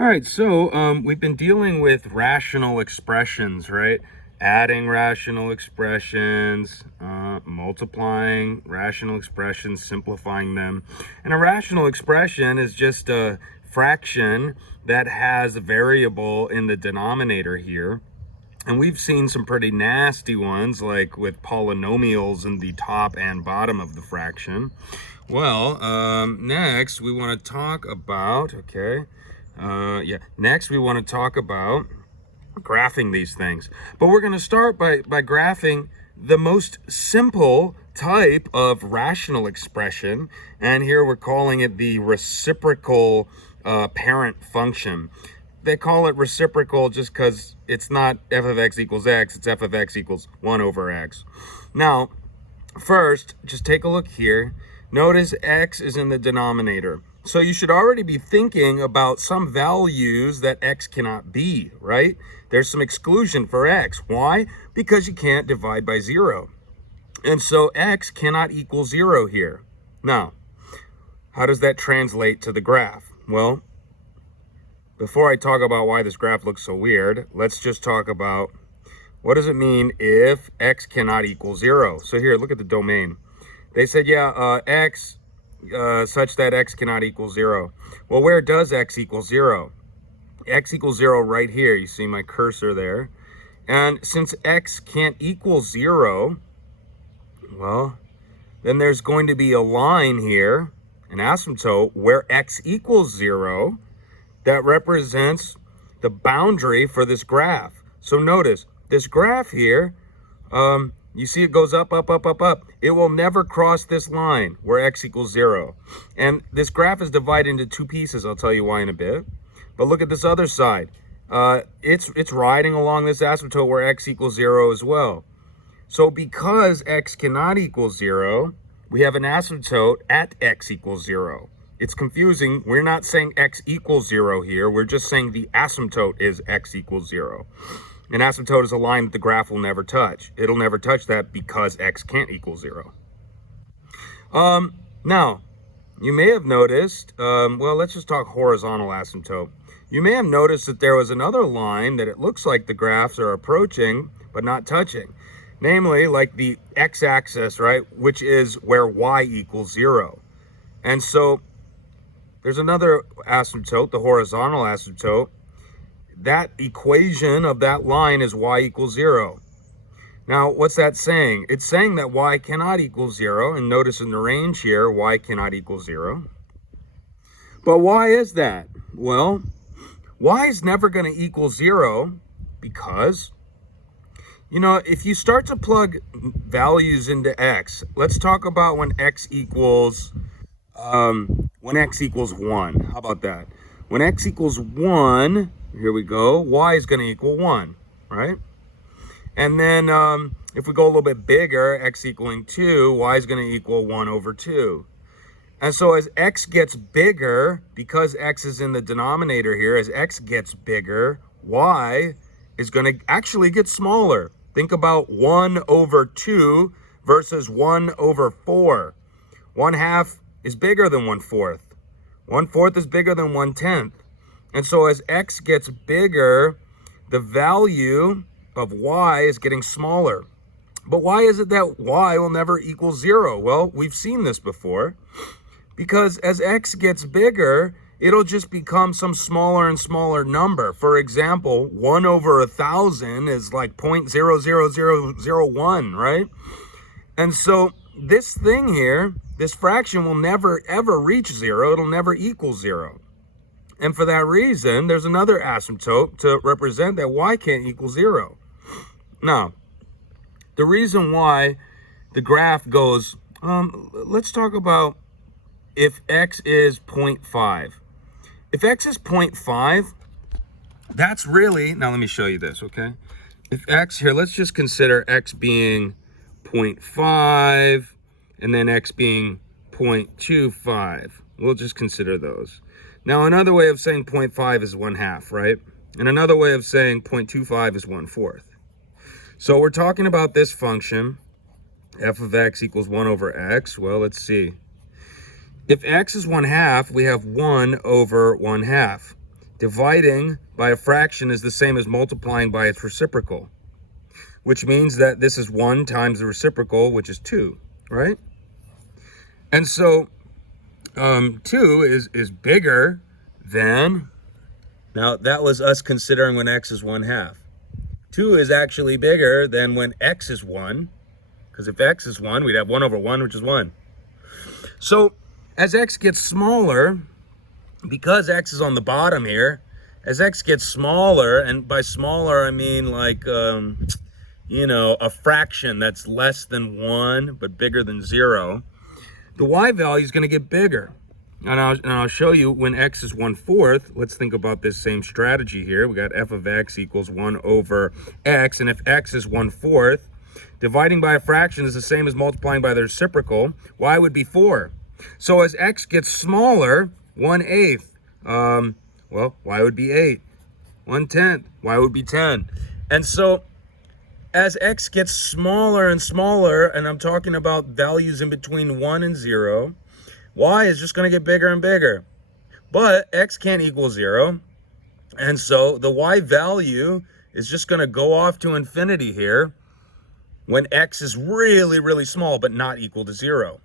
All right, so we've been dealing with rational expressions, right? Adding rational expressions, multiplying rational expressions, simplifying them. And a rational expression is just a fraction that has a variable in the denominator here. And we've seen some pretty nasty ones, like with polynomials in the top and bottom of the fraction. Well, next we want to talk about, next we want to talk about graphing these things. But we're going to start by graphing the most simple type of rational expression. And here we're calling it the reciprocal parent function. They call it reciprocal just because it's not f of x equals x, it's f of x equals 1 over x. Now, first, just take a look here. Notice x is in the denominator. So you should already be thinking about some values that x cannot be, right? There's some exclusion for x. Why? Because you can't divide by 0. And so x cannot equal 0 here. Now, how does that translate to the graph? Well, before I talk about why this graph looks so weird, let's just talk about what does it mean if x cannot equal 0. So here, look at the domain. They said, x such that x cannot equal 0. Well, where does x equal 0? X equals 0 right here. You see my cursor there. And since x can't equal 0, well, then there's going to be a line here, an asymptote, where x equals 0 that represents the boundary for this graph. So notice, this graph here, you see it goes up, up, up, up, up. It will never cross this line where x equals 0. And this graph is divided into two pieces. I'll tell you why in a bit. But look at this other side. It's riding along this asymptote where x equals 0 as well. So because x cannot equal 0, we have an asymptote at x equals 0. It's confusing. We're not saying x equals 0 here. We're just saying the asymptote is x equals 0. An asymptote is a line that the graph will never touch. It'll never touch that because x can't equal 0. Now, you may have noticed, well, let's just talk horizontal asymptote. You may have noticed that there was another line that it looks like the graphs are approaching but not touching. Namely, like the x-axis, right, which is where y equals 0. And so there's another asymptote, the horizontal asymptote. That equation of that line is y equals 0. Now, what's that saying? It's saying that y cannot equal 0, and notice in the range here, y cannot equal 0. But why is that? Well, y is never going to equal 0 because, if you start to plug values into x, let's talk about when x equals 1. How about that? When x equals 1, here we go, y is going to equal 1, right? And then if we go a little bit bigger, x equaling 2, y is going to equal 1 over 2. And so as x gets bigger, because x is in the denominator here, as x gets bigger, y is going to actually get smaller. Think about 1 over 2 versus 1 over 4. 1/2 is bigger than 1/4. 1/4 is bigger than 1/10. And so as x gets bigger, the value of y is getting smaller. But why is it that y will never equal 0? Well, we've seen this before. Because as x gets bigger, it'll just become some smaller and smaller number. For example, 1 over 1,000 is like 0.00001, right? And so this thing here, this fraction will never ever reach 0. It'll never equal 0. And for that reason, there's another asymptote to represent that y can't equal 0. Now, the reason why the graph goes, let's talk about if x is 0.5. If x is 0.5, that's really, now let me show you this, okay? If x here, let's just consider x being 0.5 and then x being 0.25. We'll just consider those. Now, another way of saying 0.5 is 1/2, right? And another way of saying 0.25 is 1/4. So we're talking about this function, f of x equals 1 over x. Well, let's see. If x is 1/2, we have 1 over 1/2. dividing by a fraction is the same as multiplying by its reciprocal, which means that this is 1 times the reciprocal, which is 2, right? And so 2 is bigger than, now that was us considering when x is 1/2. 2 is actually bigger than when x is 1, because if x is 1, we'd have 1/1, which is 1. So as x gets smaller, because x is on the bottom here, as x gets smaller, and by smaller I mean like, you know, a fraction that's less than 1 but bigger than 0, the y value is going to get bigger. And I'll show you when x is 1/4. Let's think about this same strategy here. We got f of x equals 1/x, and if x is 1/4, dividing by a fraction is the same as multiplying by the reciprocal. Y would be 4. So as x gets smaller, 1/8, well, y would be 8. 1/10, y would be 10. And so as x gets smaller and smaller, and I'm talking about values in between 1 and 0, y is just going to get bigger and bigger. But x can't equal 0, and so the y value is just going to go off to infinity here when x is really, really small but not equal to 0.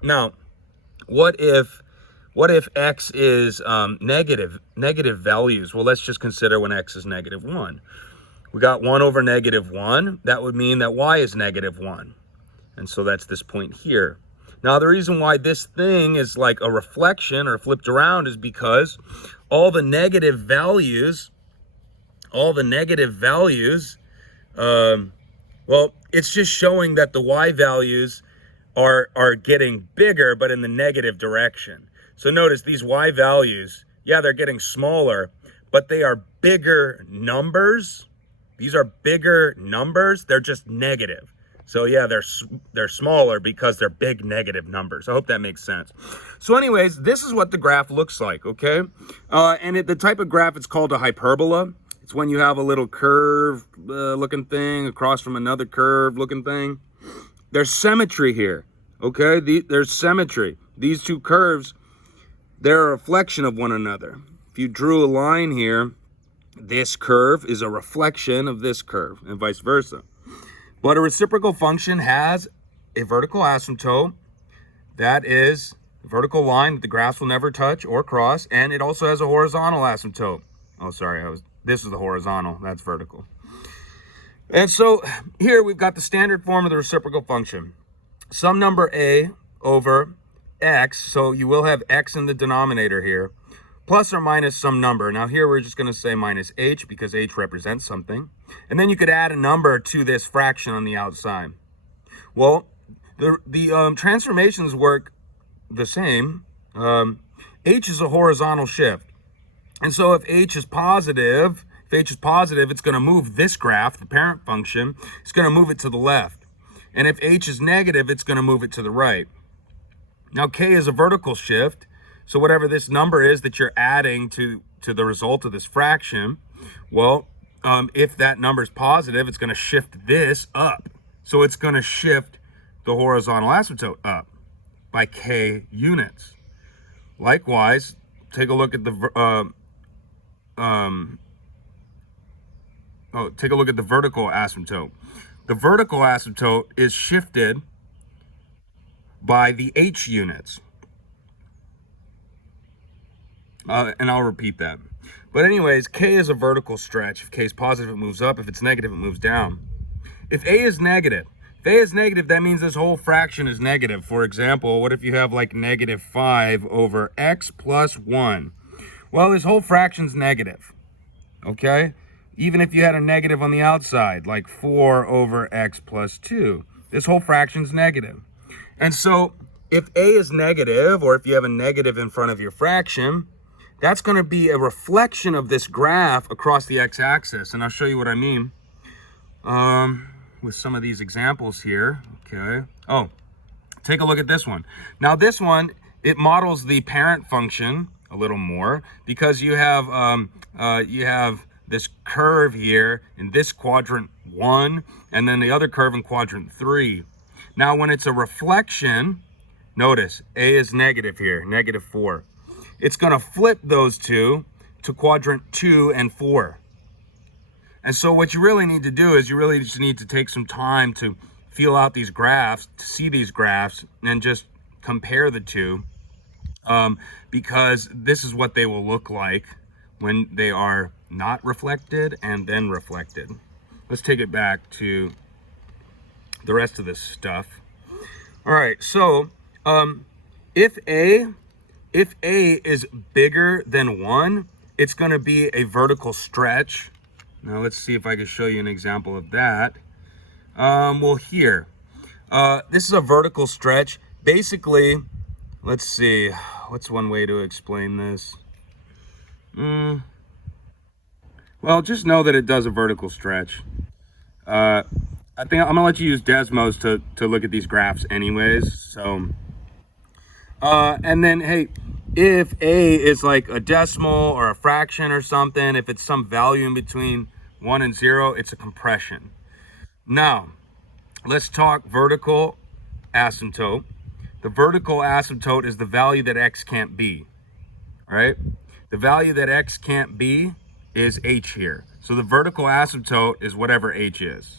Now, what if x is negative values? Well, let's just consider when x is -1. We got 1/-1. That would mean that y is -1. And so that's this point here. Now, the reason why this thing is like a reflection or flipped around is because all the negative values, well, it's just showing that the y values are getting bigger, but in the negative direction. So notice these y values, yeah, they're getting smaller, but they are bigger numbers. These are bigger numbers. They're just negative. So yeah, they're smaller because they're big negative numbers. I hope that makes sense. So anyways, this is what the graph looks like, okay? And the type of graph, it's called a hyperbola. It's when you have a little curve looking thing across from another curve looking thing. There's symmetry here, okay? There's symmetry. These two curves, they're a reflection of one another. If you drew a line here, this curve is a reflection of this curve and vice versa. But a reciprocal function has a vertical asymptote. That is a vertical line that the graphs will never touch or cross, and it also has a horizontal asymptote. Oh, sorry, this is the horizontal, that's vertical. And so here we've got the standard form of the reciprocal function. Some number a over x, so you will have x in the denominator here, plus or minus some number. Now here we're just going to say minus h because h represents something. And then you could add a number to this fraction on the outside. Well, the transformations work the same. H is a horizontal shift. And so if h is positive, it's going to move this graph, the parent function, it's going to move it to the left. And if h is negative, it's going to move it to the right. Now k is a vertical shift. So whatever this number is that you're adding to the result of this fraction, well, if that number is positive, it's going to shift this up. So it's going to shift the horizontal asymptote up by k units. Likewise, take a look at the vertical asymptote. The vertical asymptote is shifted by the h units. And I'll repeat that. But anyways, k is a vertical stretch. If k is positive, it moves up. If it's negative, it moves down. If a is negative, that means this whole fraction is negative. For example, what if you have like -5 over x plus 1? Well, this whole fraction's negative, okay? Even if you had a negative on the outside, like 4 over x plus 2, this whole fraction's negative. And so if a is negative, or if you have a negative in front of your fraction, that's going to be a reflection of this graph across the x-axis. And I'll show you what I mean with some of these examples here. Okay. Oh, take a look at this one. Now this one, it models the parent function a little more because you have this curve here in this quadrant 1 and then the other curve in quadrant 3. Now when it's a reflection, notice a is negative here, -4. It's going to flip those two to quadrant 2 and 4. And so what you really need to do is you really just need to take some time to feel out these graphs, to see these graphs, and just compare the two, because this is what they will look like when they are not reflected and then reflected. Let's take it back to the rest of this stuff. All right, so if A is bigger than 1, it's going to be a vertical stretch. Now let's see if I can show you an example of that. Well, here, this is a vertical stretch. Basically, let's see, what's one way to explain this? Well, just know that it does a vertical stretch. I think I'm gonna let you use Desmos to look at these graphs anyways. So, and then, hey, if A is like a decimal or a fraction or something, if it's some value in between 1 and 0, it's a compression. Now, let's talk vertical asymptote. The vertical asymptote is the value that x can't be, right? The value that x can't be is h here. So the vertical asymptote is whatever h is.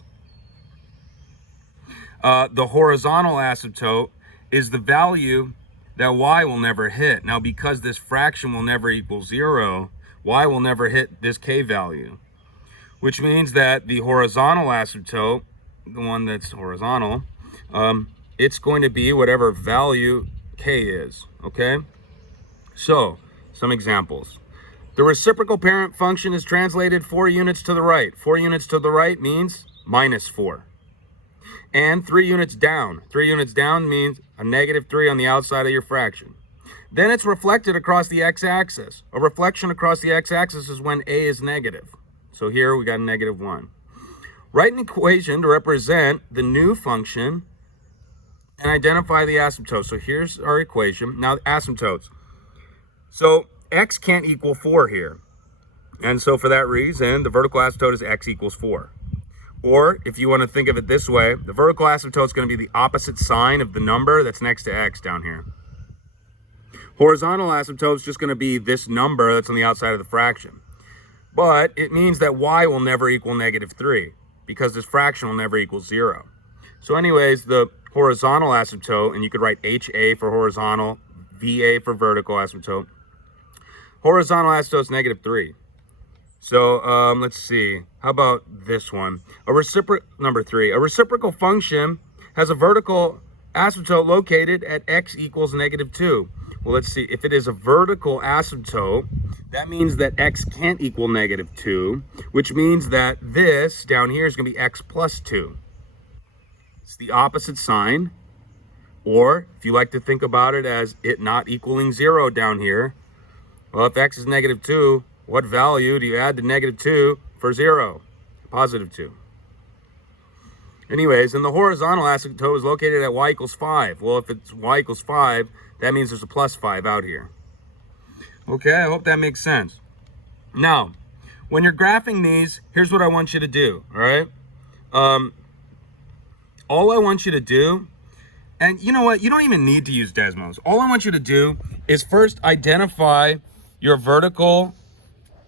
The horizontal asymptote is the value that y will never hit. Now, because this fraction will never equal 0, y will never hit this k value, which means that the horizontal asymptote, the one that's horizontal, it's going to be whatever value k is, okay? So, some examples. The reciprocal parent function is translated 4 units to the right. 4 units to the right means -4. And 3 units down. 3 units down means a -3 on the outside of your fraction. Then it's reflected across the x-axis. A reflection across the x-axis is when a is negative. So here we got a -1. Write an equation to represent the new function and identify the asymptote. So here's our equation. Now, asymptotes. So x can't equal 4 here. And so for that reason, the vertical asymptote is x equals 4. Or if you want to think of it this way, the vertical asymptote is going to be the opposite sign of the number that's next to x down here. Horizontal asymptote is just going to be this number that's on the outside of the fraction. But it means that y will never equal -3 because this fraction will never equal 0. So anyways, the horizontal asymptote, and you could write HA for horizontal, VA for vertical asymptote. Horizontal asymptote is -3. So let's see. How about this one? Number 3. A reciprocal function has a vertical asymptote located at x equals -2. Well, let's see. If it is a vertical asymptote, that means that x can't equal -2, which means that this down here is going to be x plus 2. It's the opposite sign. Or if you like to think about it as it not equaling 0 down here, well, if x is -2, what value do you add to -2 for 0? +2. Anyways, and the horizontal asymptote is located at y equals 5. Well, if it's y equals 5, that means there's a +5 out here. Okay, I hope that makes sense. Now, when you're graphing these, here's what I want you to do, all right? All I want you to do, and you know what? You don't even need to use Desmos. All I want you to do is first identify your vertical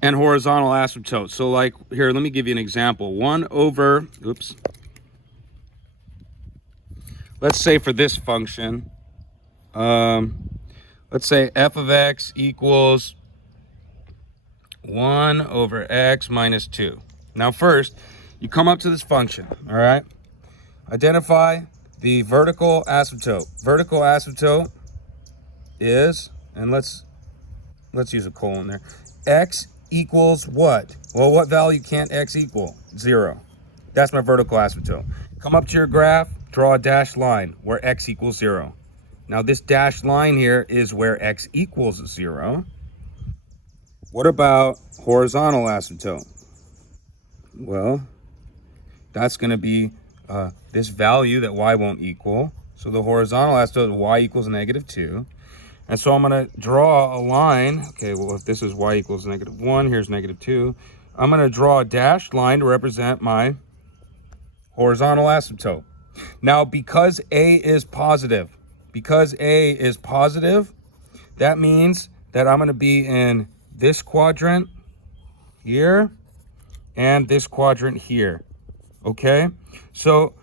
and horizontal asymptote. So like here, let me give you an example. 1 over, let's say for this function, let's say f of x equals 1 over x minus 2. Now first, you come up to this function, all right? Identify the vertical asymptote. Vertical asymptote is, and let's use a colon there, x equals what? Well, what value can't x equal? 0. That's my vertical asymptote. Come up to your graph, draw a dashed line where x equals 0. Now this dashed line here is where x equals 0. What about horizontal asymptote? Well, that's going to be this value that y won't equal. So the horizontal asymptote is y equals -2. And so I'm going to draw a line. Okay, well, if this is y equals -1, here's -2. I'm going to draw a dashed line to represent my horizontal asymptote. Now, because A is positive, that means that I'm going to be in this quadrant here and this quadrant here. Okay, so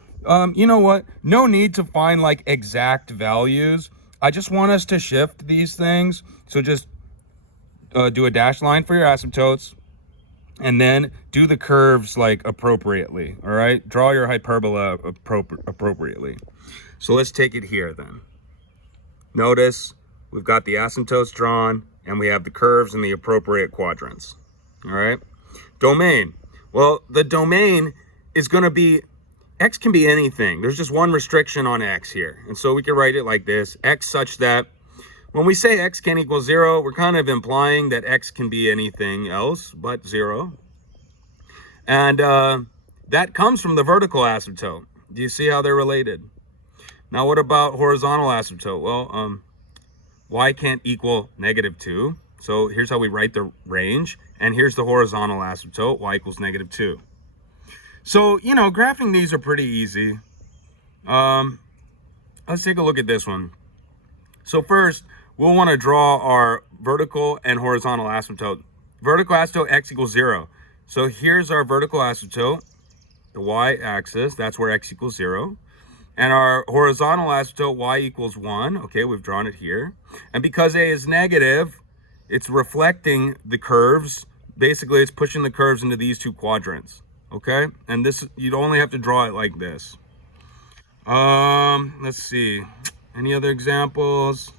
you know what? No need to find like exact values. I just want us to shift these things. So just do a dashed line for your asymptotes, and then do the curves like appropriately. All right, draw your hyperbola appropriately. So let's take it here then. Notice we've got the asymptotes drawn and we have the curves in the appropriate quadrants. All right, domain. Well, the domain is going to be, x can be anything. There's just one restriction on x here. And so we can write it like this: x such that when we say x can equal 0, we're kind of implying that x can be anything else but 0. And that comes from the vertical asymptote. Do you see how they're related? Now, what about horizontal asymptote? Well, y can't equal -2. So here's how we write the range. And here's the horizontal asymptote, y equals -2. So, you know, graphing these are pretty easy. Let's take a look at this one. So first, we'll want to draw our vertical and horizontal asymptote. Vertical asymptote, x equals 0. So here's our vertical asymptote, the y-axis, that's where x equals 0. And our horizontal asymptote, y equals 1. Okay, we've drawn it here. And because a is negative, it's reflecting the curves. Basically, it's pushing the curves into these two quadrants. Okay, and this, you'd only have to draw it like this. Let's see. Any other examples?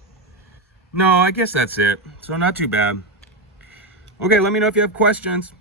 No, I guess that's it. So not too bad. Okay, let me know if you have questions.